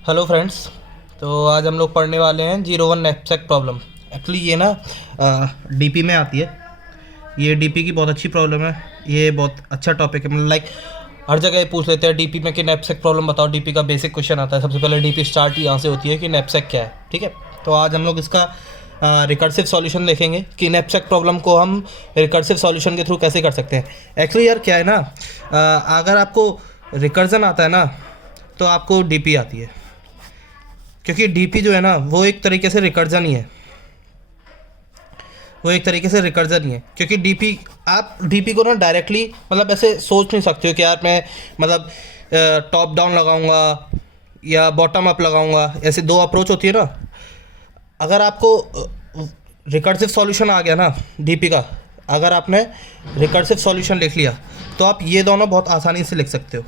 Hello friends. तो आज हम लोग पढ़ने वाले हैं 01 नैपसैक प्रॉब्लम। एक्चुअली ये ना डीपी में आती है। ये डीपी की बहुत अच्छी प्रॉब्लम है। ये बहुत अच्छा टॉपिक है, मतलब लाइक हर जगह ये पूछ लेते हैं डीपी में कि नैपसैक प्रॉब्लम बताओ। डीपी का बेसिक क्वेश्चन आता है। सबसे पहले डीपी स्टार्ट यहाँ से होती है कि नैपसैक क्या है। ठीक है, तो आज हम लोग इसका रिकर्सिव सॉल्यूशन देखेंगे कि नैपसैक प्रॉब्लम को हम रिकर्सिव सॉल्यूशन के थ्रू कैसे कर सकते हैं। एक्चुअली यार क्या है ना, अगर आपको रिकर्जन आता है ना तो आपको डीपी आती है, क्योंकि डीपी जो है ना वो एक तरीके से रिकर्जन ही है। क्योंकि डीपी आप डीपी को ना डायरेक्टली मतलब ऐसे सोच नहीं सकते हो कि यार मैं मतलब टॉप डाउन लगाऊंगा या बॉटम अप लगाऊंगा। ऐसे दो अप्रोच होती है ना। अगर आपको रिकर्सिव सॉल्यूशन आ गया ना डीपी का, अगर आपने रिकर्सिव सॉल्यूशन लिख लिया तो आप ये दोनों बहुत आसानी से लिख सकते हो।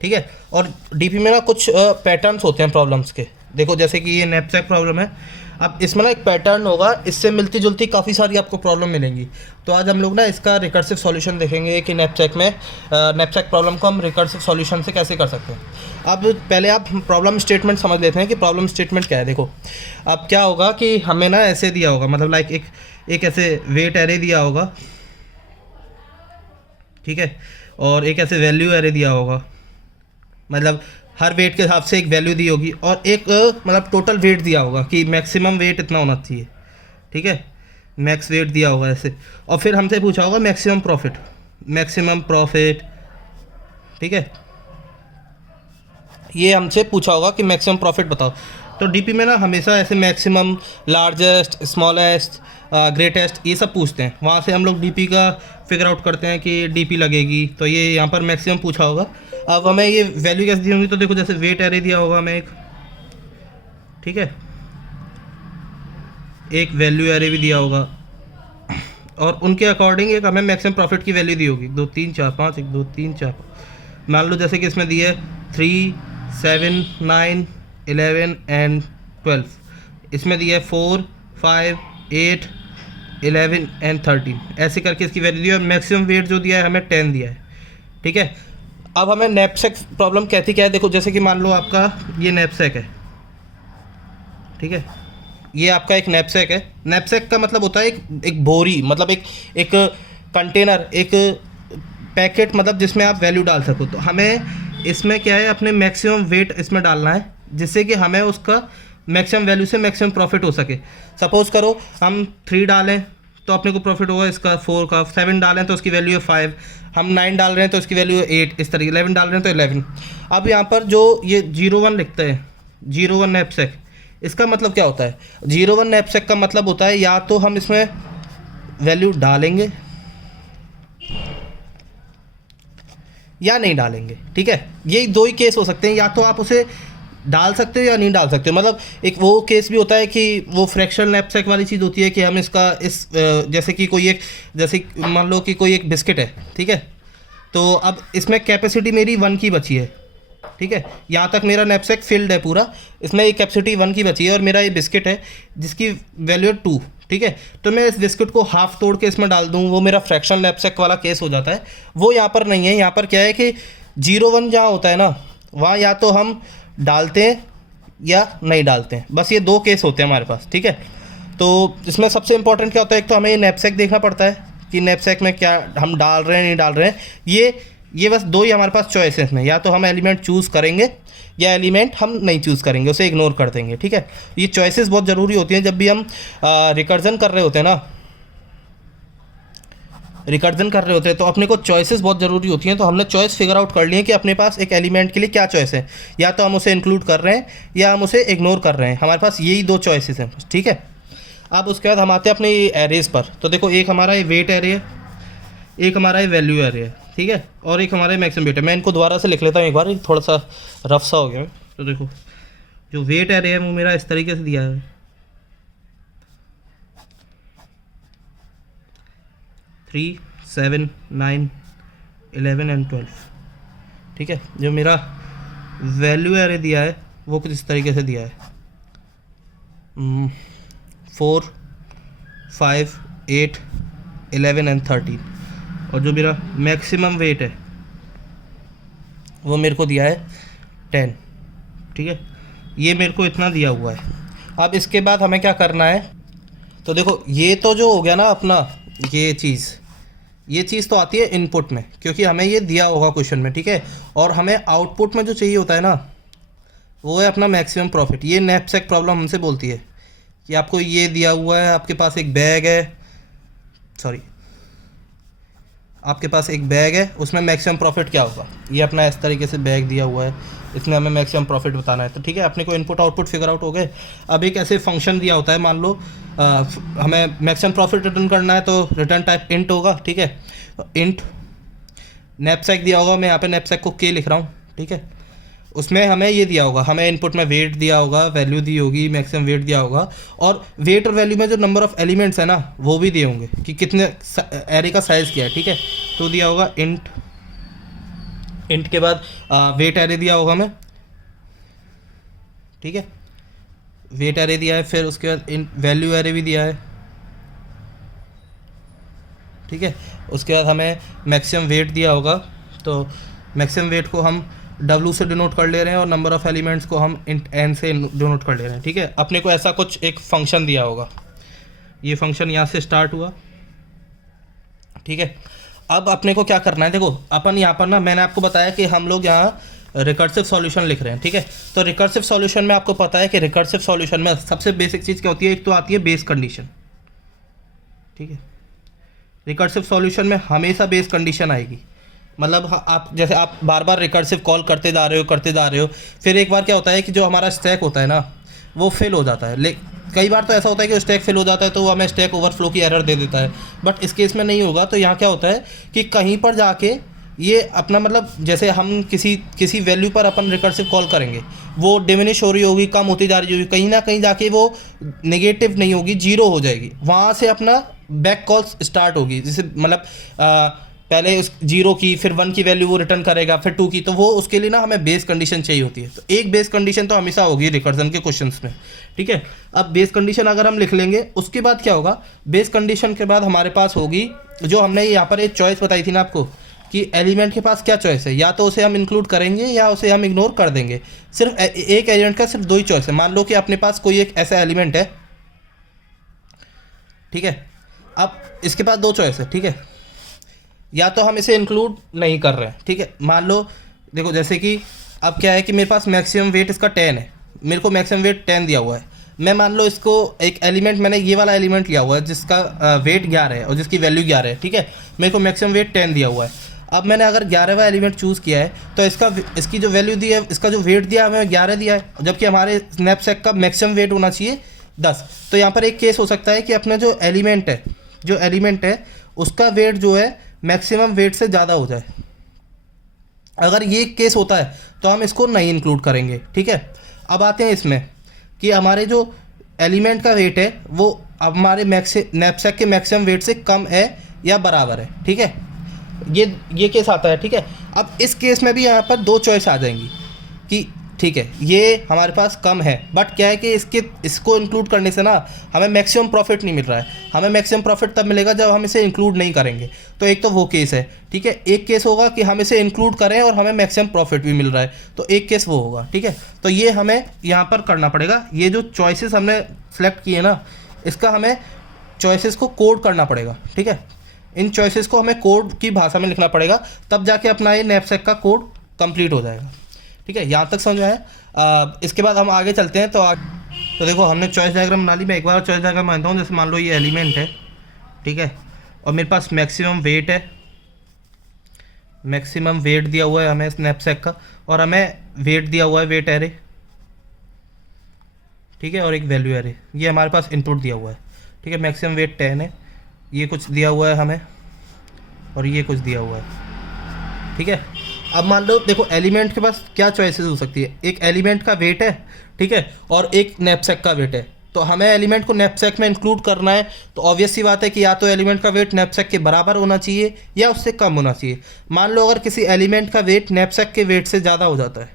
ठीक है, और डीपी में ना कुछ पैटर्न्स होते हैं प्रॉब्लम्स के। देखो जैसे कि ये नैपसैक प्रॉब्लम है, अब इसमें ना एक पैटर्न होगा, इससे मिलती जुलती काफ़ी सारी आपको प्रॉब्लम मिलेंगी। तो आज हम लोग ना इसका रिकर्सिव सॉल्यूशन देखेंगे कि नैपसैक प्रॉब्लम को हम रिकर्सिव सॉल्यूशन से कैसे कर सकते हैं। अब पहले आप प्रॉब्लम स्टेटमेंट समझ लेते हैं कि प्रॉब्लम स्टेटमेंट क्या है। देखो अब क्या होगा कि हमें ना ऐसे दिया होगा, मतलब लाइक एक ऐसे वेट एरे दिया होगा, ठीक है, और एक ऐसे वैल्यू एरे दिया होगा, मतलब हर वेट के हिसाब से एक वैल्यू दी होगी, और एक मतलब टोटल वेट दिया होगा कि मैक्सिमम वेट इतना होना चाहिए। ठीक है, मैक्स वेट दिया होगा ऐसे, और फिर हमसे पूछा होगा मैक्सिमम प्रॉफिट। ठीक है, ये हमसे पूछा होगा कि मैक्सिमम प्रॉफिट बताओ। तो डीपी में ना हमेशा ऐसे मैक्सिमम, लार्जेस्ट, स्मॉलेस्ट, ग्रेटेस्ट ये सब पूछते हैं। वहाँ से हम लोग डीपी का फिगर आउट करते हैं कि डीपी लगेगी। तो ये यहाँ पर मैक्सिमम पूछा होगा। अब हमें ये वैल्यू कैसे दी होंगी, तो देखो जैसे वेट एरे दिया होगा हमें एक, ठीक है, एक वैल्यू एरे भी दिया होगा, और उनके अकॉर्डिंग एक हमें मैक्सिमम प्रॉफिट की वैल्यू दी होगी 2 3 4 5, 1 2 3 4। मान लो जैसे कि इसमें दी है 3 7 9 11 एंड 12। इसमें दिया है 4 5 8 11 एंड 13। ऐसे करके इसकी वैल्यू दी है, और मैक्सिमम वेट जो दिया है हमें 10 दिया है। ठीक है, अब हमें नैपसैक प्रॉब्लम कहती क्या है। देखो जैसे कि मान लो आपका ये नैपसैक है, ठीक है, ये आपका एक नैपसैक है। नैपसैक का मतलब होता है एक बोरी, मतलब एक कंटेनर, एक पैकेट, मतलब जिसमें आप वैल्यू डाल सको। तो हमें इसमें क्या है, अपने मैक्सिमम वेट इसमें डालना है, जिससे कि हमें उसका मैक्सिमम वैल्यू से मैक्सिमम प्रॉफिट हो सके। सपोज़ करो हम 3 डालें तो अपने को प्रॉफिट होगा इसका 4 का, 7 डालें तो उसकी वैल्यू है 5, हम 9 डाल रहे हैं तो उसकी वैल्यू है 8, इस तरीके 11 डाल रहे हैं तो 11। अब यहाँ पर जो ये 01 लिखते हैं, 01 नैपसैक, इसका मतलब क्या होता है। 01 नैपसैक का मतलब होता है या तो हम इसमें वैल्यू डालेंगे या नहीं डालेंगे। ठीक है, यही दो ही केस हो सकते हैं, या तो आप उसे डाल सकते हो या नहीं डाल सकते हो। मतलब एक वो केस भी होता है कि वो फ्रैक्शनल नैपसैक वाली चीज़ होती है कि हम इसका जैसे कि जैसे मान लो कि कोई एक बिस्किट है, ठीक है, तो अब इसमें कैपेसिटी मेरी 1 की बची है। ठीक है, यहाँ तक मेरा नैपसैक फिल्ड है पूरा, इसमें एक कैपेसिटी 1 की बची है, और मेरा ये बिस्किट है जिसकी वैल्यू है 2। ठीक है, तो मैं इस बिस्किट को हाफ तोड़ के इसमें डाल दूँ, वो मेरा फ्रैक्शनल नैपसैक वाला केस हो जाता है। वो यहाँ पर नहीं है। यहाँ पर क्या है कि 01 जहाँ होता है ना, वहाँ या तो हम डालते हैं या नहीं डालते हैं, बस ये 2 केस होते हैं हमारे पास। ठीक है, तो इसमें सबसे इंपॉर्टेंट क्या होता है, एक तो हमें ये नैपसैक देखना पड़ता है कि नैपसैक में क्या हम डाल रहे हैं नहीं डाल रहे हैं। ये बस 2 ही हमारे पास चॉइसेस हैं, या तो हम एलिमेंट चूज़ करेंगे या एलिमेंट हम नहीं चूज़ करेंगे, उसे इग्नोर कर देंगे। ठीक है, ये चॉइसेस बहुत ज़रूरी होती हैं जब भी हम रिकर्जन कर रहे होते हैं ना, तो अपने को चॉइसेस बहुत ज़रूरी होती हैं। तो हमने चॉइस फिगर आउट कर ली है कि अपने पास एक एलिमेंट के लिए क्या चॉइस है, या तो हम उसे इंक्लूड कर रहे हैं या हम उसे इग्नोर कर रहे हैं। हमारे पास यही 2 चॉइसेस हैं। ठीक है, अब उसके बाद हम आते हैं अपने एरेज पर। तो देखो एक हमारा ये वेट एरे है, एक हमारा ये वैल्यू एरे है, ठीक है, और एक हमारे मैक्सिमम वेट है। मैं इनको दोबारा से लिख लेता हूँ एक बार, थोड़ा सा रफ सा हो गया है। तो देखो जो वेट एरे है वो मेरा इस तरीके से दिया है, 3 7 9 11 एंड 12। ठीक है, जो मेरा वैल्यू एरे दिया है वो कुछ इस तरीके से दिया है, 4 5 8 11 एंड 13। और जो मेरा मैक्सिमम वेट है वो मेरे को दिया है 10। ठीक है, ये मेरे को इतना दिया हुआ है। अब इसके बाद हमें क्या करना है, तो देखो ये तो जो हो गया ना अपना, ये चीज़ तो आती है इनपुट में, क्योंकि हमें ये दिया होगा क्वेश्चन में, ठीक है। और हमें आउटपुट में जो चाहिए होता है ना, वो है अपना मैक्सिमम प्रॉफिट। ये नैपसैक प्रॉब्लम हमसे बोलती है कि आपको ये दिया हुआ है, आपके पास एक बैग है, सॉरी आपके पास एक बैग है, उसमें मैक्सिमम प्रॉफिट क्या होगा, ये अपना इस तरीके से बैग दिया हुआ है, इसमें हमें मैक्सिमम प्रॉफिट बताना है। तो ठीक है, अपने को इनपुट आउटपुट फिगर आउट हो गए। अब एक ऐसे फंक्शन दिया होता है, मान लो हमें मैक्सिमम प्रॉफिट रिटर्न करना है, तो रिटर्न टाइप इंट होगा, ठीक है। इंट नैपसैक दिया होगा, मैं यहाँ पे नैपसैक को के लिख रहा हूँ, ठीक है। उसमें हमें ये दिया होगा, हमें इनपुट में वेट दिया होगा, वैल्यू दी होगी, मैक्सिमम वेट दिया होगा, और वेट और वैल्यू में जो नंबर ऑफ एलिमेंट्स है ना, वो भी दिए होंगे कि कितने एरे का साइज़ क्या है, ठीक है। तो दिया होगा इंट के बाद वेट एरे दिया होगा हमें, ठीक है, वेट एरे दिया है। फिर उसके बाद वैल्यू एरे भी दिया है, ठीक है। उसके बाद हमें मैक्सिमम वेट दिया होगा, तो मैक्सिमम वेट को हम W से डिनोट कर ले रहे हैं और नंबर ऑफ़ एलिमेंट्स को हम n से डिनोट कर ले रहे हैं, ठीक है। अपने को ऐसा कुछ एक फंक्शन दिया होगा, ये फंक्शन यहाँ से स्टार्ट हुआ, ठीक है। अब अपने को क्या करना है, देखो अपन यहाँ पर ना, मैंने आपको बताया कि हम लोग यहाँ रिकर्सिव सॉल्यूशन लिख रहे हैं, ठीक है। तो रिकर्सिव सॉल्यूशन में आपको पता है कि रिकर्सिव सॉल्यूशन में सबसे बेसिक चीज़ क्या होती है, एक तो आती है बेस कंडीशन, ठीक है। रिकर्सिव सॉल्यूशन में हमेशा बेस कंडीशन आएगी, मतलब आप जैसे आप बार बार रिकर्सिव कॉल करते जा रहे हो, फिर एक बार क्या होता है कि जो हमारा स्टैक होता है ना, वो फेल हो जाता है। कई बार तो ऐसा होता है कि स्टैक फेल हो जाता है, तो वो हमें स्टैक ओवरफ्लो की एरर दे देता है, बट इस केस में नहीं होगा। तो यहाँ क्या होता है कि कहीं पर जाके ये अपना, मतलब जैसे हम किसी वैल्यू पर अपन रिकर्सिव कॉल करेंगे, वो डिमिनिश हो रही होगी, कम होती जा रही होगी, कहीं ना कहीं जाके वो नेगेटिव नहीं होगी, जीरो हो जाएगी, वहाँ से अपना बैक कॉल्स स्टार्ट होगी। जैसे मतलब पहले उस 0 की, फिर 1 की वैल्यू वो रिटर्न करेगा, फिर 2 की, तो वो उसके लिए ना हमें बेस कंडीशन चाहिए होती है। तो एक बेस कंडीशन तो हमेशा होगी रिकर्जन के क्वेश्चंस में, ठीक है। अब बेस कंडीशन अगर हम लिख लेंगे, उसके बाद क्या होगा, बेस कंडीशन के बाद हमारे पास होगी जो हमने यहाँ पर एक चॉइस बताई थी ना आपको, कि एलिमेंट के पास क्या चॉइस है, या तो उसे हम इंक्लूड करेंगे या उसे हम इग्नोर कर देंगे। सिर्फ एक एलिमेंट का सिर्फ 2 ही चॉइस है। मान लो कि अपने पास कोई एक ऐसा एलिमेंट है, ठीक है। अब इसके पास 2 चॉइस है, ठीक है। या तो हम इसे इंक्लूड नहीं कर रहे हैं, ठीक है। मान लो देखो, जैसे कि अब क्या है कि मेरे पास मैक्सिमम वेट इसका 10 है, मेरे को मैक्सिमम वेट 10 दिया हुआ है। मैं मान लो इसको एक एलिमेंट, मैंने ये वाला एलिमेंट लिया हुआ है जिसका वेट 11 है और जिसकी वैल्यू 11 है, ठीक है। मेरे को मैक्सिमम वेट 10 दिया हुआ है। अब मैंने अगर 11वां एलिमेंट चूज़ किया है, तो इसकी जो वैल्यू दी है, इसका जो वेट दिया है हमें 11 दिया है, जबकि हमारे स्नैपसैक का मैक्सिमम वेट होना चाहिए 10। तो यहाँ पर एक केस हो सकता है कि अपना जो एलिमेंट है उसका वेट जो है मैक्सिमम वेट से ज़्यादा हो जाए। अगर ये केस होता है तो हम इसको नहीं इंक्लूड करेंगे, ठीक है। अब आते हैं इसमें कि हमारे जो एलिमेंट का वेट है वो हमारे नैपसैक के मैक्सिमम वेट से कम है या बराबर है, ठीक है। ये केस आता है, ठीक है। अब इस केस में भी यहाँ पर 2 चॉइस आ जाएंगी कि ठीक है, ये हमारे पास कम है, बट क्या है कि इसको इंक्लूड करने से ना हमें मैक्सिमम प्रॉफिट नहीं मिल रहा है। हमें मैक्सिमम प्रॉफिट तब मिलेगा जब हम इसे इंक्लूड नहीं करेंगे। तो एक तो वो केस है, ठीक है। एक केस होगा कि हम इसे इंक्लूड करें और हमें मैक्सिमम प्रॉफिट भी मिल रहा है, तो एक केस वो होगा, ठीक है। तो ये हमें यहाँ पर करना पड़ेगा। ये जो चॉइसेस हमने सेलेक्ट किए ना, इसका हमें चॉइसेस को कोड करना पड़ेगा, ठीक है। इन चॉइसेस को हमें कोड की भाषा में लिखना पड़ेगा, तब जाके अपना ये नैपसैक का कोड कंप्लीट हो जाएगा, ठीक है। यहाँ तक समझ में आया। इसके बाद हम आगे चलते हैं। तो देखो, हमने चॉइस डायग्राम बना ली। मैं एक बार चॉइस डायग्राम बनाता हूँ। जैसे मान लो ये एलिमेंट है, ठीक है, और मेरे पास मैक्सिमम वेट है, मैक्सिमम वेट दिया हुआ है हमें स्नैपसैक का, और हमें वेट दिया हुआ है, वेट एरे, ठीक है, और एक वैल्यू एरे। ये हमारे पास इनपुट दिया हुआ है, ठीक है। मैक्सिमम वेट 10 है, ये कुछ दिया हुआ है हमें, और ये कुछ दिया हुआ है, ठीक है। अब मान लो देखो, एलिमेंट के पास क्या चॉइसेस हो सकती है। एक एलिमेंट का वेट है, ठीक है, और एक नैपसैक का वेट है। तो हमें एलिमेंट को नैपसैक में इंक्लूड करना है, तो ऑब्वियस सी बात है कि या तो एलिमेंट का वेट नैपसैक के बराबर होना चाहिए या उससे कम होना चाहिए। मान लो अगर किसी एलिमेंट का वेट नैपसैक के वेट से ज़्यादा हो जाता है,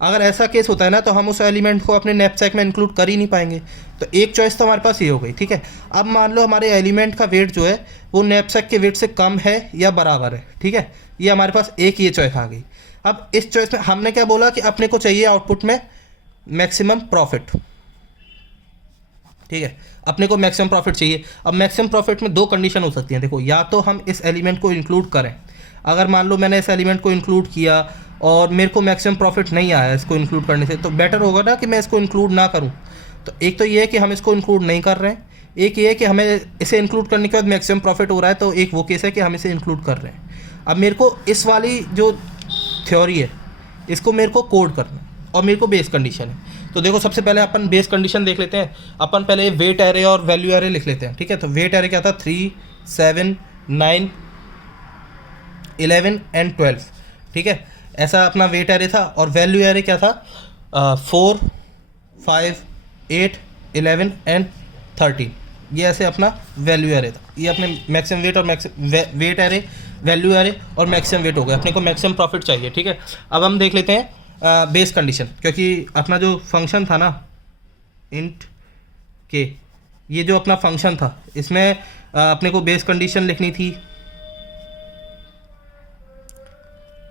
अगर ऐसा केस होता है ना, तो हम उस एलिमेंट को अपने नैपसैक में इंक्लूड कर ही नहीं पाएंगे। तो एक चॉइस तो हमारे पास ये हो गई, ठीक है। अब मान लो हमारे एलिमेंट का वेट जो है वो नैपसैक के वेट से कम है या बराबर है, ठीक है। ये हमारे पास एक ये चॉइस आ गई। अब इस चॉइस में हमने क्या बोला कि अपने को चाहिए आउटपुट में मैक्सिमम प्रॉफिट, ठीक है, अपने को मैक्सिमम प्रॉफिट चाहिए। अब मैक्सिमम प्रॉफिट में दो कंडीशन हो सकती हैं, देखो, या तो हम इस एलिमेंट को इंक्लूड करें, अगर मान लो मैंने इस एलिमेंट को इंक्लूड किया और मेरे को मैक्सिमम प्रॉफिट नहीं आया इसको इंक्लूड करने से, तो बेटर होगा ना कि मैं इसको इंक्लूड ना करूं। तो एक तो ये है कि हम इसको इंक्लूड नहीं कर रहे हैं, एक ये है कि हमें इसे इंक्लूड करने के बाद मैक्सिमम प्रॉफिट हो रहा है, तो एक वो केस है कि हम इसे इंक्लूड कर रहे हैं। अब मेरे को इस वाली जो थ्योरी है इसको मेरे को कोड करना है और मेरे को बेस कंडीशन है। तो देखो, सबसे पहले अपन बेस कंडीशन देख लेते हैं। अपन पहले वेट एरे और वैल्यू एरे लिख लेते हैं, ठीक है। तो वेट एरे क्या था, 3, 7, 9, 11 एंड 12, ठीक है, ऐसा अपना वेट एरे था। और वैल्यू एरे क्या था, 4, 5, 8, 11 एंड 13, ये ऐसे अपना वैल्यू एरे था। ये अपने मैक्सिमम वेट और वेट एरे, वैल्यू एरे और मैक्सिमम वेट हो गया। अपने को मैक्सिमम प्रॉफिट चाहिए, ठीक है। अब हम देख लेते हैं बेस कंडीशन, क्योंकि अपना जो फंक्शन था ना इंट के, ये जो अपना फंक्शन था इसमें अपने को बेस कंडीशन लिखनी थी,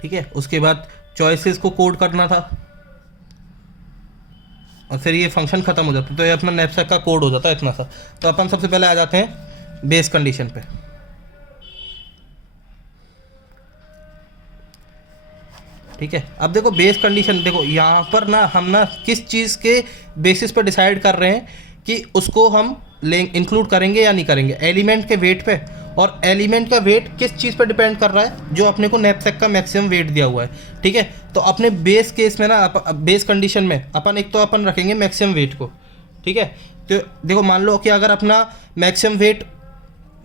ठीक है। उसके बाद चॉइसेस को कोड करना था और फिर ये फंक्शन ख़त्म हो जाता, तो ये अपना नैपसैक का कोड हो जाता है इतना सा। तो अपन सबसे पहले आ जाते हैं बेस कंडीशन पे, ठीक है। अब देखो बेस कंडीशन, देखो यहाँ पर ना हम ना किस चीज़ के बेसिस पर डिसाइड कर रहे हैं कि उसको हम इंक्लूड करेंगे या नहीं करेंगे, एलिमेंट के वेट पे। और एलिमेंट का वेट किस चीज़ पर डिपेंड कर रहा है, जो अपने को नैपसैक का मैक्सिमम वेट दिया हुआ है, ठीक है। तो अपने बेस केस में ना बेस कंडीशन में अपन एक तो अपन रखेंगे मैक्सिमम वेट को, ठीक है। तो देखो, मान लो कि अगर अपना मैक्सिमम वेट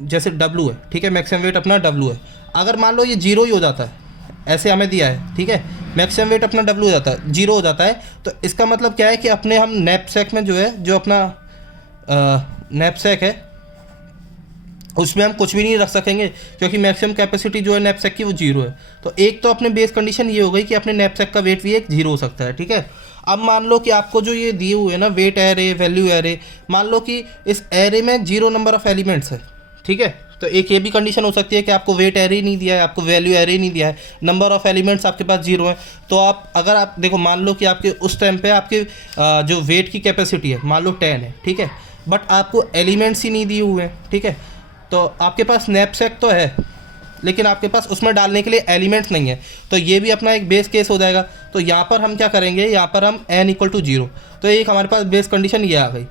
जैसे W है, ठीक है, मैक्सिमम वेट अपना W है, अगर मान लो ये 0 ही हो जाता है, ऐसे हमें दिया है, ठीक है, मैक्सिमम वेट अपना W हो जाता है, 0 हो जाता है, तो इसका मतलब क्या है कि अपने हम नैपसैक में जो है, जो अपना नैपसैक है उसमें हम कुछ भी नहीं रख सकेंगे, क्योंकि मैक्सिमम कैपेसिटी जो है नैपसैक की वो 0 है। तो एक तो अपने बेस कंडीशन ये हो गई कि अपने नैपसैक का वेट भी एक 0 हो सकता है, ठीक है। अब मान लो कि आपको जो ये दिए हुए हैं ना वेट एरे, वैल्यू एरे, मान लो कि इस एरे में 0 नंबर ऑफ एलिमेंट्स है, ठीक है। तो एक ये भी कंडीशन हो सकती है कि आपको वेट एरे नहीं दिया है, आपको वैल्यू एरे नहीं दिया है, नंबर ऑफ एलिमेंट्स आपके पास 0 है। तो आप अगर आप देखो, मान लो कि आपके उस टाइम पे आपके जो वेट की कैपेसिटी है मान लो 10 है, ठीक है, बट आपको एलिमेंट्स ही नहीं दिए हुए हैं, ठीक है। तो आपके पास नैपसैक तो है, लेकिन आपके पास उसमें डालने के लिए एलिमेंट्स नहीं है, तो ये भी अपना एक बेस केस हो जाएगा। तो यहाँ पर हम क्या करेंगे, यहाँ पर हम n = 0, तो एक हमारे पास बेस कंडीशन ये आ गई।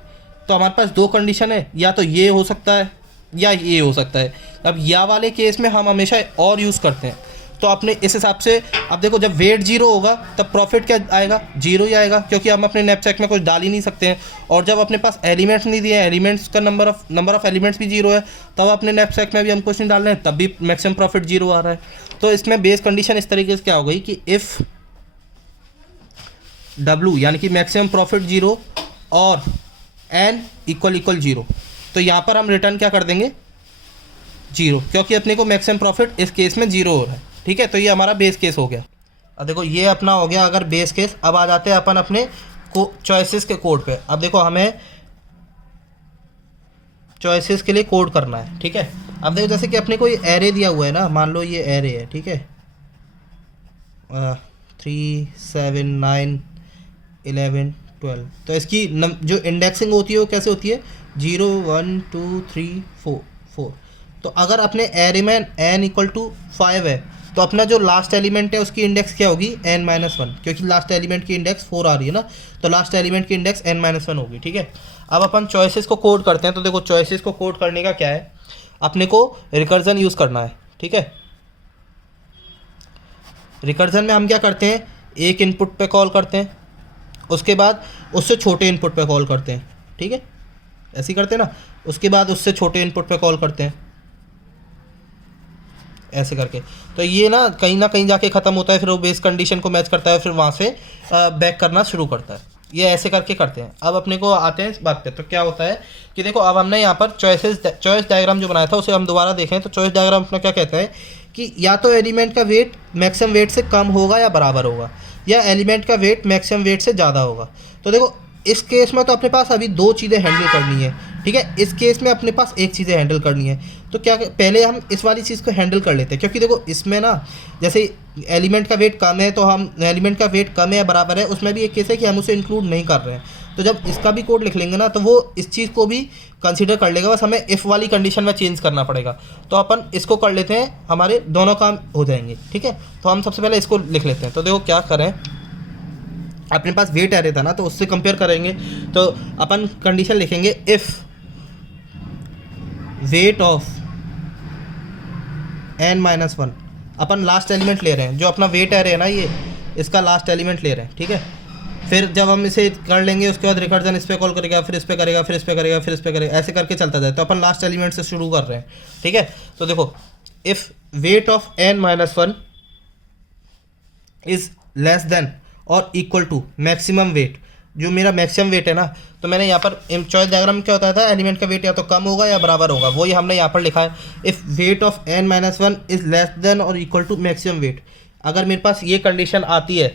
तो हमारे पास दो कंडीशन है, या तो ये हो सकता है या ये हो सकता है। अब या वाले केस में हम हमेशा और यूज़ करते हैं, तो अपने इस हिसाब से अब देखो, जब वेट 0 होगा तब प्रॉफिट क्या आएगा, 0 ही आएगा, क्योंकि हम अपने नैपसैक में कुछ डाल ही नहीं सकते हैं। और जब अपने पास एलिमेंट्स नहीं दिए, एलिमेंट्स का नंबर ऑफ एलिमेंट्स भी 0 है, तब अपने नैपसैक में भी हम कुछ नहीं डाल रहे हैं, तब भी मैक्सिमम प्रॉफिट 0 आ रहा है। तो इसमें बेस कंडीशन इस तरीके से क्या हो गई कि इफ़ W यानी कि मैक्सिमम प्रॉफिट 0 और n = 0, तो यहाँ पर हम रिटर्न क्या कर देंगे, 0, क्योंकि अपने को मैक्सिमम प्रॉफिट इस केस में 0 हो रहा है, ठीक है। तो ये हमारा बेस केस हो गया। अब देखो, ये अपना हो गया अगर बेस केस। अब आ जाते हैं अपन अपने चॉइसेस के कोड पे। अब देखो, हमें चॉइसेस के लिए कोड करना है, ठीक है। अब देखो, जैसे कि अपने को ये एरे दिया हुआ है ना, मान लो ये एरे है, ठीक है, 3, 7, 9, 11, 12। तो इसकी जो इंडेक्सिंग होती है वो कैसे होती है, 0, 1, 2, 3, 4। तो अगर अपने एरे में n = 5 है, तो अपना जो लास्ट एलिमेंट है उसकी इंडेक्स क्या होगी, n-1, क्योंकि लास्ट एलिमेंट की इंडेक्स 4 आ रही है ना, तो लास्ट एलिमेंट की इंडेक्स n-1 होगी, ठीक है। अब अपन चॉइसेस को कोड करते हैं। तो देखो, चॉइसेस को कोड करने का क्या है, अपने को रिकर्जन यूज़ करना है, ठीक है। रिकर्जन में हम क्या करते हैं, एक इनपुट पे कॉल करते हैं, उसके बाद उससे छोटे इनपुट पे कॉल करते हैं, ठीक है, ऐसे ही करते हैं ना। उसके बाद उससे छोटे इनपुट पे कॉल करते हैं, ऐसे करके। तो ये ना कहीं जाके ख़त्म होता है, फिर वो बेस कंडीशन को मैच करता है, फिर वहाँ से बैक करना शुरू करता है। ये ऐसे करके करते हैं। अब अपने को आते हैं इस बात पे। तो क्या होता है कि देखो, अब हमने यहाँ पर चॉइस डायग्राम जो बनाया था उसे हम दोबारा देखें। तो चॉइस डायग्राम अपना क्या कहता है कि या तो एलिमेंट का वेट मैक्सिमम वेट से कम होगा या बराबर होगा, या एलिमेंट का वेट मैक्सिमम वेट से ज़्यादा होगा। तो देखो, इस केस में तो अपने पास अभी दो चीज़ें हैंडल करनी है, ठीक है। इस केस में अपने पास एक चीज़ें हैंडल करनी है, तो क्या पहले हम इस वाली चीज़ को हैंडल कर लेते हैं, क्योंकि देखो इसमें ना जैसे एलिमेंट का वेट कम है, तो हम एलिमेंट का वेट कम है बराबर है, उसमें भी एक केस है कि हम उसे इंक्लूड नहीं कर रहे हैं। तो जब इसका भी कोड लिख लेंगे ना, तो वो इस चीज़ को भी कंसीडर कर लेगा, बस हमें इफ़ वाली कंडीशन में चेंज करना पड़ेगा। तो अपन इसको कर लेते हैं, हमारे दोनों काम हो जाएंगे, ठीक है। तो हम सबसे पहले इसको लिख लेते हैं। तो देखो क्या करें, अपने पास वेट एरे था ना, तो उससे कंपेयर करेंगे। तो अपन कंडीशन लिखेंगे if weight of n-1, upon last element ले रहे हैं, जो अपना वेट एरे है ना ये, इसका लास्ट एलिमेंट ले रहे हैं, ठीक है। फिर जब हम इसे कर लेंगे उसके बाद रिकर्जन इस पर कॉल करेगा, फिर इस पर करेगा, फिर इस पर करेगा, फिर इस पर करेगा, ऐसे करके चलता जाए। तो अपन लास्ट एलिमेंट से शुरू कर रहे हैं, ठीक है। तो देखो if weight of n-1 is less than और इक्वल टू मैक्सिमम वेट, जो मेरा मैक्सिमम वेट है ना, तो मैंने यहाँ पर चॉइस डायग्राम क्या होता था, एलिमेंट का वेट या तो कम होगा या बराबर होगा, वही हमने यहाँ पर लिखा है। If weight of n-1 is less than और इक्वल टू मैक्सिमम वेट, अगर मेरे पास ये कंडीशन आती है,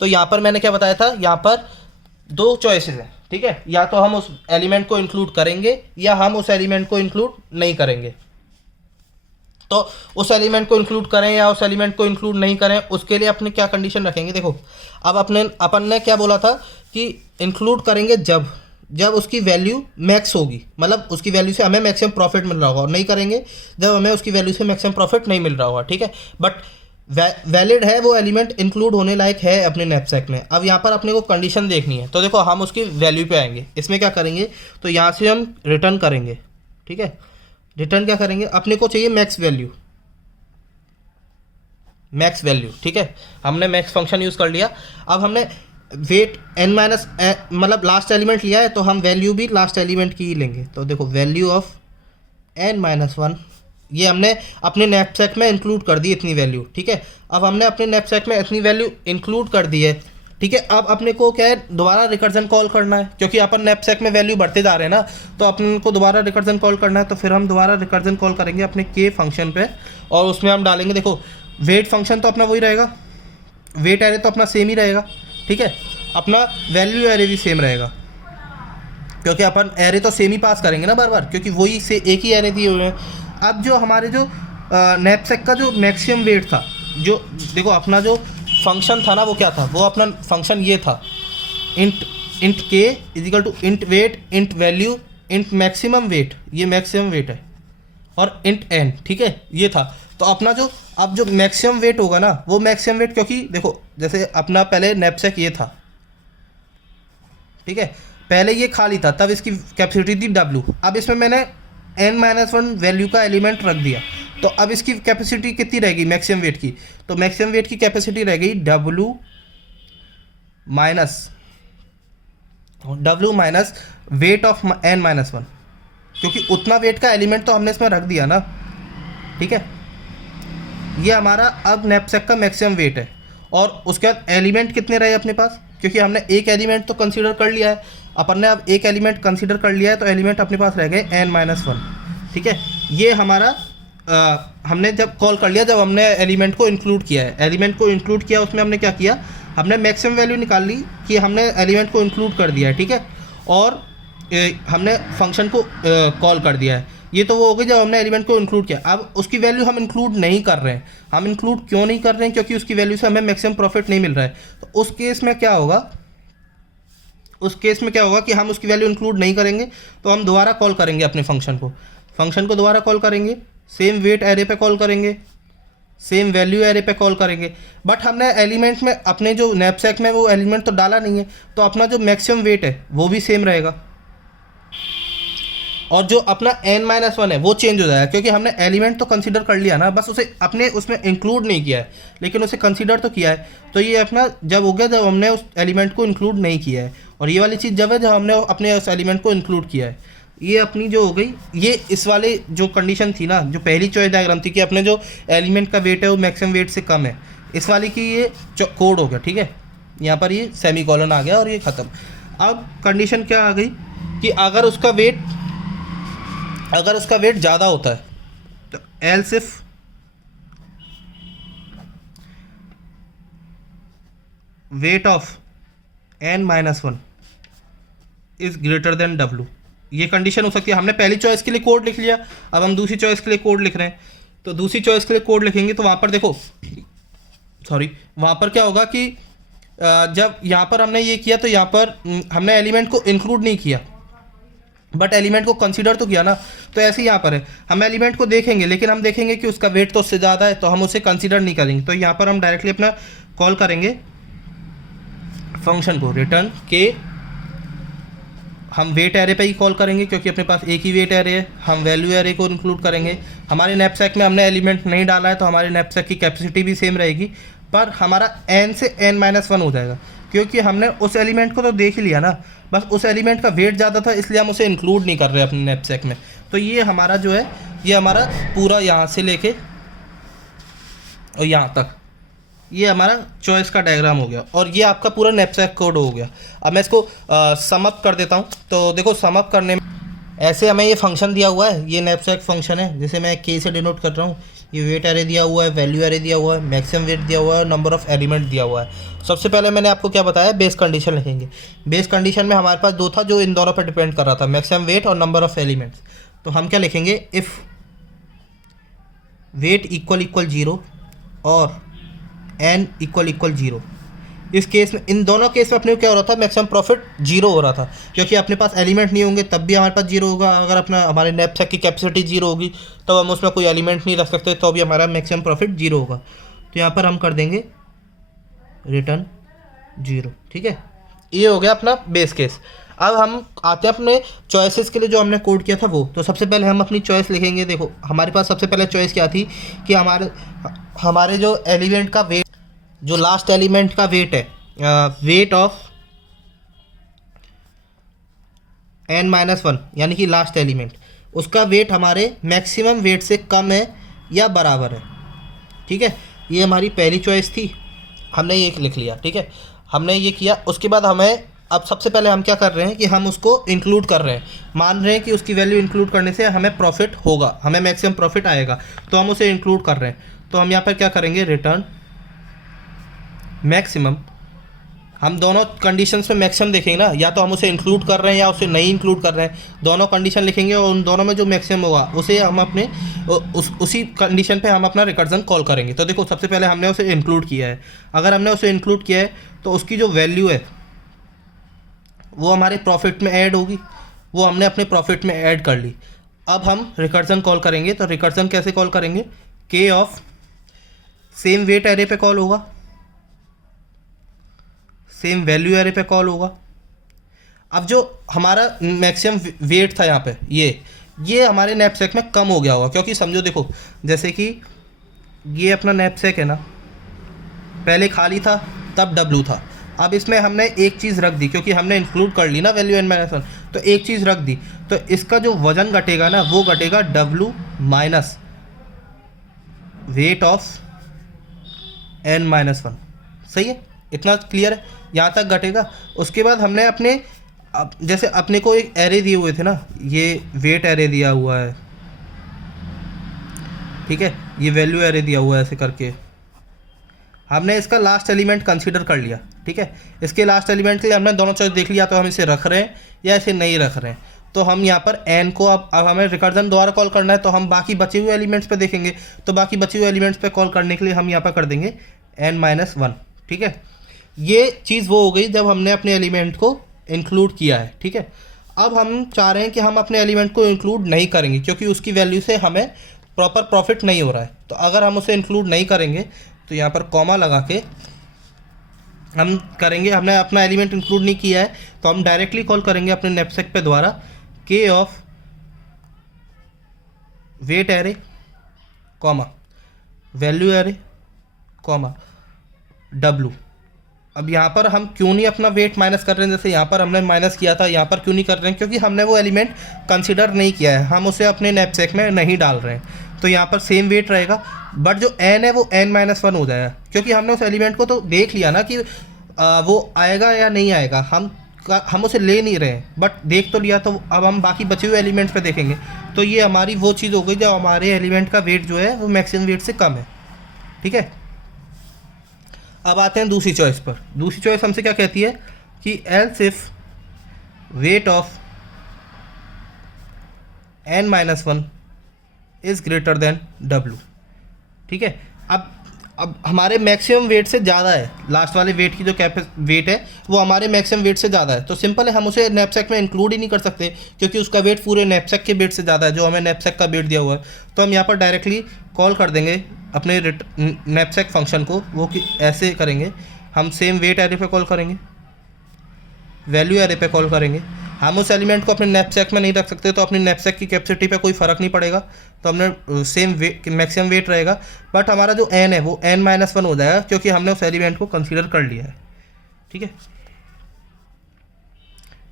तो यहाँ पर मैंने क्या बताया था, यहाँ पर दो चॉइसेस हैं, ठीक है। या तो हम उस एलिमेंट को इंक्लूड करेंगे या हम उस एलिमेंट को इंक्लूड नहीं करेंगे। तो उस एलिमेंट को इंक्लूड करें या उस एलिमेंट को इंक्लूड नहीं करें, उसके लिए अपने क्या कंडीशन रखेंगे। देखो अब अपन ने क्या बोला था कि इंक्लूड करेंगे जब उसकी वैल्यू मैक्स होगी, मतलब उसकी वैल्यू से हमें मैक्सिमम प्रॉफिट मिल रहा होगा, और नहीं करेंगे जब हमें उसकी वैल्यू से मैक्सिमम प्रॉफिट नहीं मिल रहा होगा, ठीक है। बट वैलिड है वो एलिमेंट, इंक्लूड होने लायक है अपने नैपसैक में। अब यहाँ पर अपने को कंडीशन देखनी है, तो देखो हम उसकी वैल्यू पे आएंगे। इसमें क्या करेंगे, तो यहाँ से हम रिटर्न करेंगे, ठीक है। रिटर्न क्या करेंगे, अपने को चाहिए मैक्स वैल्यू, ठीक है। हमने मैक्स फंक्शन यूज़ कर लिया। अब हमने वेट मतलब लास्ट एलिमेंट लिया है, तो हम वैल्यू भी लास्ट एलिमेंट की ही लेंगे। तो देखो वैल्यू ऑफ n-1 ये हमने अपने नैपसैक में इंक्लूड कर दी इतनी वैल्यू, ठीक है। अब हमने अपने नैपसैक में इतनी वैल्यू इंक्लूड कर दी है, ठीक है। अब अपने को क्या है, दोबारा रिकर्जन कॉल करना है, क्योंकि अपन नैपसैक में वैल्यू बढ़ते जा रहे हैं ना, तो अपन को दोबारा रिकर्जन कॉल करना है। तो फिर हम दोबारा रिकर्जन कॉल करेंगे अपने के फंक्शन पे, और उसमें हम डालेंगे, देखो वेट फंक्शन तो अपना वही रहेगा, वेट एरे तो अपना सेम ही रहेगा, ठीक है। अपना वैल्यू एरे भी सेम रहेगा, क्योंकि अपन एरे तो सेम ही पास करेंगे ना बार बार, क्योंकि वही से एक ही एरे दिए हुए हैं। अब जो हमारे जो नैपसैक का जो मैक्सिमम वेट था, जो देखो अपना जो फंक्शन था ना, वो क्या था, वो अपना फंक्शन ये था, इंट के equal to int weight, int value, int maximum weight, ये मैक्सिमम वेट है, और इंट एन, ठीक है, ये था। तो अपना जो अब जो मैक्सिमम वेट होगा ना, वो मैक्सिमम वेट, क्योंकि देखो जैसे अपना पहले नैपसैक ये था, ठीक है, पहले ये खाली था, तब इसकी कैपेसिटी थी W। अब इसमें मैंने n-1 वैल्यू का एलिमेंट रख दिया, तो अब इसकी कैपेसिटी कितनी रहेगी मैक्सिमम वेट की, तो मैक्सिमम वेट की कैपेसिटी रह गई W minus weight of n-1, क्योंकि उतना वेट का एलिमेंट तो हमने इसमें रख दिया ना, ठीक है। ये हमारा अब नैपसैक का मैक्सिमम वेट है, और उसके बाद एलिमेंट कितने रहे अपने पास, क्योंकि हमने एक एलिमेंट तो कंसीडर कर लिया है, अपन ने अब एक एलिमेंट कंसीडर कर लिया है, तो एलिमेंट अपने पास रह गए n-1, ठीक है। ये हमारा हमने जब कॉल कर लिया, जब हमने एलिमेंट को इंक्लूड किया है, एलिमेंट को इंक्लूड किया, उसमें हमने क्या किया, हमने मैक्सिमम वैल्यू निकाल ली कि हमने एलिमेंट को इंक्लूड कर दिया है, ठीक है, और हमने फंक्शन को कॉल कर दिया है। ये तो वो हो गई जब हमने एलिमेंट को इंक्लूड किया। अब उसकी वैल्यू हम इंक्लूड नहीं कर रहे हैं। हम इंक्लूड क्यों नहीं कर रहे हैं, क्योंकि उसकी वैल्यू से हमें मैक्सिमम प्रॉफिट नहीं मिल रहा है। तो उस केस में क्या होगा, कि हम उसकी वैल्यू इंक्लूड नहीं करेंगे, तो हम दोबारा कॉल करेंगे अपने फंक्शन को दोबारा कॉल करेंगे, सेम वेट एरे पे कॉल करेंगे, सेम वैल्यू एरे पे कॉल करेंगे। बट हमने एलिमेंट में अपने जो नैपसैक में वो एलिमेंट तो डाला नहीं है, तो अपना जो मैक्सिमम वेट है वो भी सेम रहेगा, और जो अपना n-1 है वो चेंज हो जाएगा, क्योंकि हमने एलिमेंट तो कंसीडर कर लिया ना, बस उसे अपने उसमें इंक्लूड नहीं किया है, लेकिन उसे कंसीडर तो किया है। तो ये अपना जब हो गया जब हमने उस एलिमेंट को इंक्लूड नहीं किया है, और ये वाली चीज़ जब है जब हमने अपने उस एलिमेंट को इंक्लूड किया है। ये अपनी जो हो गई, ये इस वाले जो कंडीशन थी ना, जो पहली चॉइस डायग्राम थी कि अपने जो एलिमेंट का वेट है वो मैक्सिमम वेट से कम है, इस वाली की ये कोड हो गया, ठीक है। यहाँ पर ये सेमीकोलन आ गया और ये ख़त्म। अब कंडीशन क्या आ गई कि अगर उसका वेट ज़्यादा होता है, तो else if weight of n-1 is greater than W, ये कंडीशन हो सकती है। हमने पहली चॉइस के लिए कोड लिख लिया, अब हम दूसरी चॉइस के लिए कोड लिख रहे हैं। तो दूसरी चॉइस के लिए कोड लिखेंगे तो वहाँ पर देखो, सॉरी, वहाँ पर क्या होगा कि जब यहाँ पर हमने ये किया तो यहाँ पर हमने एलिमेंट को इंक्लूड नहीं किया, बट एलिमेंट को कंसीडर तो किया ना। तो ऐसे ही यहाँ पर है, हम एलिमेंट को देखेंगे लेकिन हम देखेंगे कि उसका वेट तो उससे ज़्यादा है, तो हम उसे कंसीडर नहीं करेंगे। तो यहाँ पर हम डायरेक्टली अपना कॉल करेंगे फंक्शन को, रिटर्न के, हम वेट एरे पे ही कॉल करेंगे क्योंकि अपने पास एक ही वेट एरे है। हम वैल्यू एरे को इंक्लूड करेंगे। हमारे नैपसैक में हमने एलिमेंट नहीं डाला है तो हमारे नैपसैक की कैपेसिटी भी सेम रहेगी, पर हमारा n से n-1 हो जाएगा क्योंकि हमने उस एलिमेंट को तो देख ही लिया ना, बस उस एलिमेंट का वेट ज़्यादा था इसलिए हम उसे इंक्लूड नहीं कर रहे अपने नैपसैक में। तो ये हमारा जो है, ये हमारा पूरा यहाँ से लेके और यहाँ तक ये हमारा चॉइस का डायग्राम हो गया और ये आपका पूरा नैपसैक कोड हो गया। अब मैं इसको सम अप कर देता हूँ। तो देखो सम अप करने में ऐसे हमें ये फंक्शन दिया हुआ है, ये नैपसैक फंक्शन है जिसे मैं के से डिनोट कर रहा हूँ। ये वेट एरे दिया हुआ है, वैल्यू एरे दिया हुआ है, मैक्सिमम वेट दिया हुआ है, नंबर ऑफ एलिमेंट दिया हुआ है। सबसे पहले मैंने आपको क्या बताया, बेस कंडीशन लिखेंगे। बेस कंडीशन में हमारे पास दो था जो इन दोनों पर डिपेंड कर रहा था, मैक्सिमम वेट और नंबर ऑफ एलिमेंट्स। तो हम क्या लिखेंगे, इफ़ वेट इक्वल 0 और n इक्वल 0। इस केस में, इन दोनों केस में अपने को क्या हो रहा था, मैक्सिमम प्रॉफिट 0 हो रहा था क्योंकि अपने पास एलिमेंट नहीं होंगे तब भी हमारे पास 0 होगा। अगर अपना हमारे नैपसैक की कैपेसिटी 0 होगी तो हम उसमें कोई एलिमेंट नहीं रख सकते, तो भी हमारा मैक्सिमम प्रॉफिट 0 होगा। तो यहाँ पर हम कर देंगे रिटर्न 0। ठीक है, ये हो गया अपना बेस केस। अब हम आते हैं अपने चॉइसेस के लिए जो हमने कोड किया था वो। तो सबसे पहले हम अपनी चॉइस लिखेंगे। देखो हमारे पास सबसे पहले चॉइस क्या थी कि हमारे जो एलिमेंट का वेट, जो लास्ट एलिमेंट का वेट है, वेट ऑफ n-1 यानी कि लास्ट एलिमेंट, उसका वेट हमारे मैक्सिमम वेट से कम है या बराबर है। ठीक है, ये हमारी पहली चॉइस थी, हमने ये लिख लिया। ठीक है, हमने ये किया। उसके बाद हमें, अब सबसे पहले हम क्या कर रहे हैं कि हम उसको इंक्लूड कर रहे हैं, मान रहे हैं कि उसकी वैल्यू इंक्लूड करने से हमें प्रॉफिट होगा, हमें मैक्सिमम प्रॉफिट आएगा, तो हम उसे इंक्लूड कर रहे हैं। तो हम यहाँ पर क्या करेंगे, रिटर्न मैक्सिमम। हम दोनों कंडीशंस में मैक्सिमम देखेंगे ना, या तो हम उसे इंक्लूड कर रहे हैं या उसे नहीं इंक्लूड कर रहे हैं, दोनों कंडीशन लिखेंगे और उन दोनों में जो मैक्सिमम होगा उसे हम अपने उसी कंडीशन पे हम अपना रिकर्जन कॉल करेंगे। तो देखो सबसे पहले हमने उसे इंक्लूड किया है, अगर हमने उसे इंक्लूड किया है तो उसकी जो वैल्यू है वो हमारे प्रॉफिट में ऐड होगी, वो हमने अपने प्रॉफिट में ऐड कर ली। अब हम रिकर्जन कॉल करेंगे। तो रिकर्जन कैसे कॉल करेंगे, के ऑफ सेम वेट एरे पे कॉल होगा, सेम वैल्यू एरे पे कॉल होगा। अब जो हमारा मैक्सिमम वेट था यहाँ पे, ये हमारे नैपसैक में कम हो गया होगा क्योंकि समझो, देखो जैसे कि ये अपना नैपसैक है ना, पहले खाली था तब W था, अब इसमें हमने एक चीज़ रख दी क्योंकि हमने इंक्लूड कर ली ना वैल्यू n-1, तो एक चीज़ रख दी, तो इसका जो वजन घटेगा ना वो घटेगा W minus weight of n-1। सही है, इतना क्लियर है, यहाँ तक घटेगा। उसके बाद हमने अपने, जैसे अपने को एक एरे दिए हुए थे ना, ये वेट एरे दिया हुआ है, ठीक है, ये वैल्यू एरे दिया हुआ है, ऐसे करके हमने इसका लास्ट एलिमेंट कंसीडर कर लिया। ठीक है, इसके लास्ट एलिमेंट के लिए हमने दोनों चॉइस देख लिया, तो हम इसे रख रहे हैं या इसे नहीं रख रहे हैं। तो हम यहाँ पर n को, अब हमें रिकर्जन द्वारा कॉल करना है तो हम बाकी बचे हुए एलिमेंट्स पे देखेंगे। तो बाकी बचे हुए एलिमेंट्स पे कॉल करने के लिए हम यहाँ पर कर देंगे n-1। ठीक है, ये चीज़ वो हो गई जब हमने अपने एलिमेंट को इंक्लूड किया है। ठीक है, अब हम चाह रहे हैं कि हम अपने एलिमेंट को इंक्लूड नहीं करेंगे क्योंकि उसकी वैल्यू से हमें प्रॉपर प्रॉफिट नहीं हो रहा है। तो अगर हम उसे इंक्लूड नहीं करेंगे तो यहाँ पर कॉमा लगा के हम करेंगे, हमने अपना एलिमेंट इंक्लूड नहीं किया है तो हम डायरेक्टली कॉल करेंगे अपने नैपसैक पे द्वारा के of weight array comma value array comma W। अब यहाँ पर हम क्यों नहीं अपना वेट माइनस कर रहे हैं, जैसे यहाँ पर हमने माइनस किया था, यहाँ पर क्यों नहीं कर रहे हैं, क्योंकि हमने वो एलिमेंट कंसिडर नहीं किया है, हम उसे अपने नैपसैक में नहीं डाल रहे हैं। तो यहाँ पर सेम वेट रहेगा, बट जो n है वो n-1 हो जाएगा क्योंकि हमने उस एलिमेंट को तो देख लिया ना कि वो आएगा या नहीं आएगा, हम उसे ले नहीं रहे हैं, बट देख तो लिया। तो अब हम बाकी बचे हुए एलिमेंट्स पे देखेंगे। तो ये हमारी वो चीज़ हो गई जब हमारे एलिमेंट का वेट जो है वो मैक्सिमम वेट से कम है। ठीक है, अब आते हैं दूसरी चॉइस पर। दूसरी चॉइस हमसे क्या कहती है कि else if weight of n-1 is greater than W। ठीक है, अब हमारे मैक्सिमम वेट से ज़्यादा है, लास्ट वाले वेट की जो वेट है वो हमारे मैक्सिमम वेट से ज़्यादा है, तो सिंपल है हम उसे नैपसैक में इंक्लूड ही नहीं कर सकते क्योंकि उसका वेट पूरे नैपसैक के वेट से ज़्यादा है जो हमें नैपसैक का वेट दिया हुआ है। तो हम यहाँ पर डायरेक्टली कॉल कर देंगे अपने नैपसैक फंक्शन को, वो कि ऐसे करेंगे, हम सेम वेट एरे पे कॉल करेंगे, वैल्यू एरे पे कॉल करेंगे। हम उस एलिमेंट को अपने नैपसैक में नहीं रख सकते तो अपनी नैपसैक की कैपेसिटी पे कोई फ़र्क नहीं पड़ेगा, तो हमने सेम मैक्सिमम वेट रहेगा, बट हमारा जो n है वो n-1 हो जाएगा क्योंकि हमने उस एलिमेंट को कंसीडर कर लिया है। ठीक है,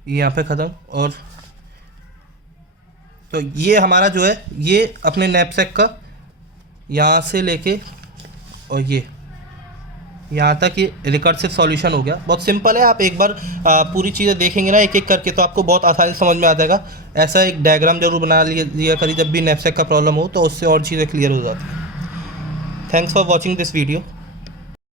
ये यहाँ पे ख़त्म। और तो ये हमारा जो है ये अपने नैपसैक का यहाँ से लेके और ये यहाँ तक ये रिकर्सिव सॉल्यूशन हो गया। बहुत सिंपल है, आप एक बार पूरी चीज़ें देखेंगे ना एक एक करके तो आपको बहुत आसानी से समझ में आ जाएगा। ऐसा एक डायग्राम जरूर बना लिया करिए जब भी नैपसैक का प्रॉब्लम हो, तो उससे और चीज़ें क्लियर हो जाती हैं। Thanks for watching this video.